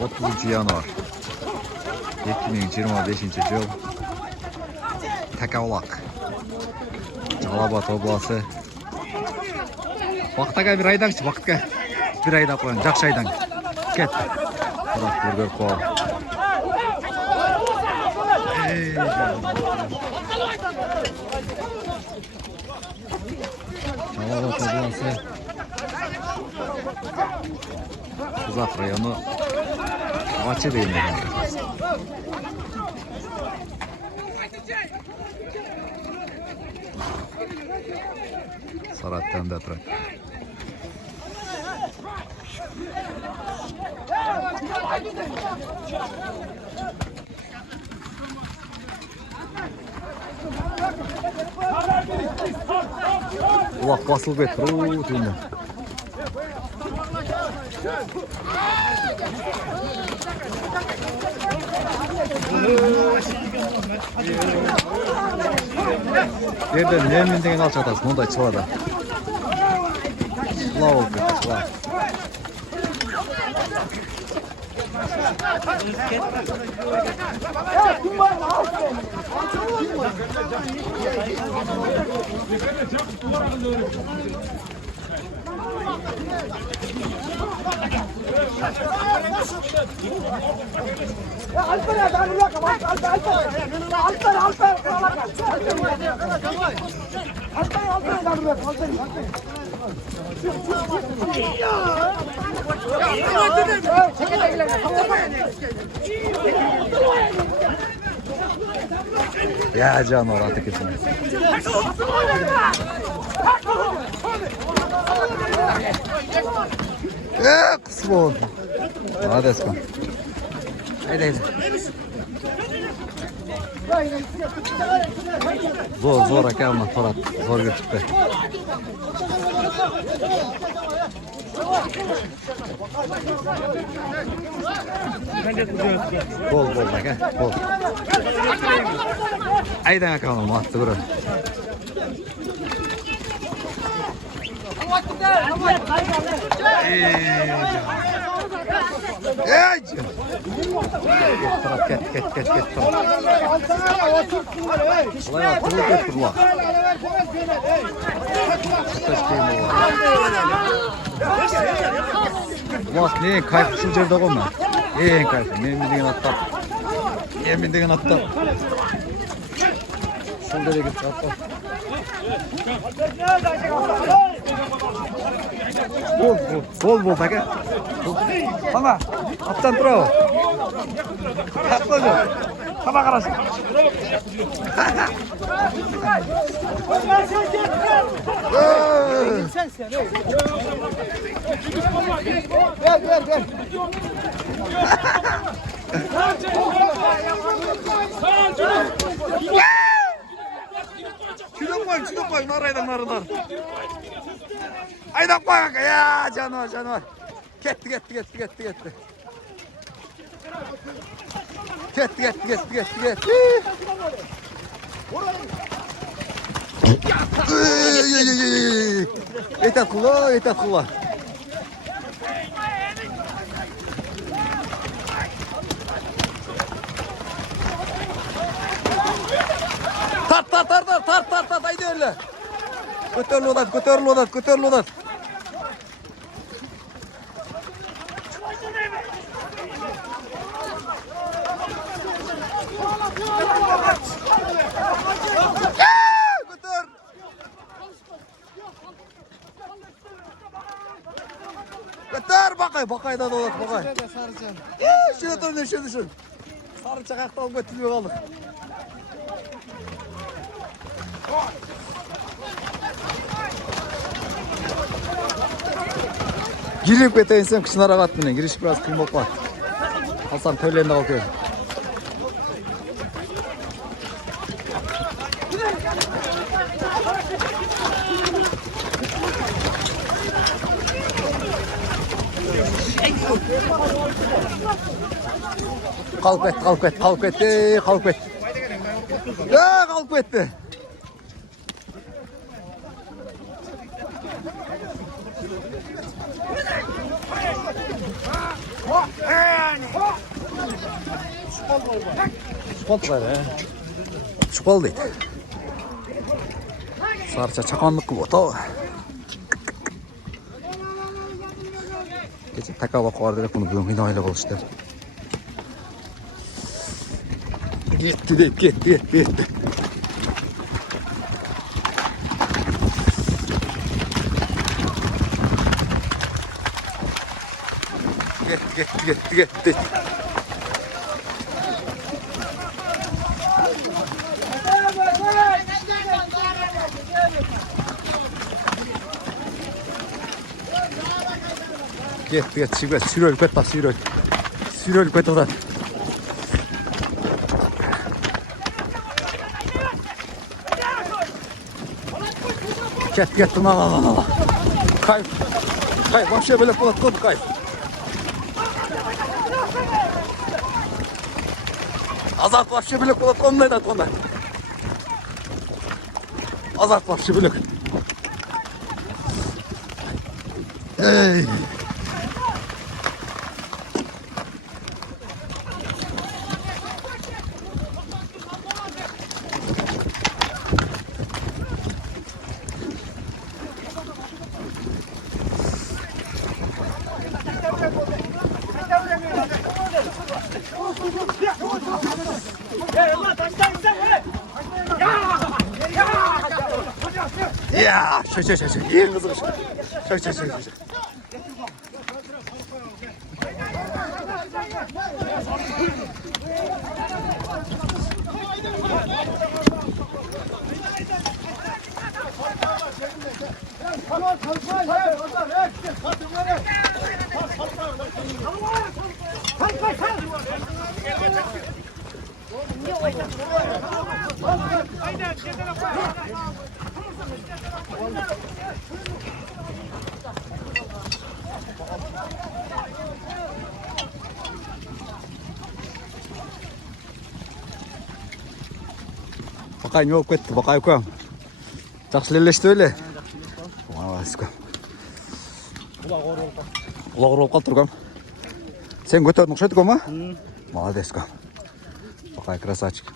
30-январ 2025-жыл Такаулак Жалал-Абад обласы Бақтаға бір айдаңшы, бақтқа бір айда қойын, жақшы айдаң кет Бұрақ көргөр қол Жалал-Абад обласы Қызақ районы Ачы дейін Сараттанда тұрады. Uloq basılып кетті. Түйінді. Yerden nemin деген алып жатасың, мұндай чылада. Чыла болып кетті, чыла. Ya canım artık kesin. Kısım oldu. Hadi eskan. Haydi. Zor akalma Torat. Zor çıktı. Bol bak ha. Bol. Aydan akalma attı bura. Ket. Olay atılıp kettir ulan. Ulan neyin kayıp şu cerde olma. Neyin kayıp. Neyin bildiğin atlar. Şurada git atlar. Bol bakın. Bana attan bravo. Atladı. Kaba karasın. Gel. Çiğdem koy, naraydan. Aydan koy kanka ya canavar. Gitti. Gitti. Yeter kula. Tart, haydi öyle. Götür lodat. Götür bakaydan lodat bakay. Şöyle düşün. Sarı çakakta alıp götürmeye kaldık. Girip keteyinsen kışın aragat mene. Giriş biraz kıyım var. Alsam tövlerinde kalkıyor. Kalk et. Ya kalk etti. Түсіп қалды дейді. Сарыча чақанлық қылып отау. Кеше такала қуар деп бұны бүгін қинайлы болышты. Кетті деп, кетті. Кетті. Кетті, сүйреліп кетті, сүйреліп кетті одан. Кетті, на. Кайф, вообще бөлек болады қой, кайф. Азарт вообще бөлек болады қой, мұндай да тұғында. Азарт вообще бөлек. Ей! Ya, şey. Yerin kızı. Şey. Бақай не болып кетті, бақай көң. Жақсы лелешті өлі? Молодец көң. Құлағыр болып қалды тұрғам. Сен көтердің ұқшайды көң ма? Молодец көң. Бақай красавчик.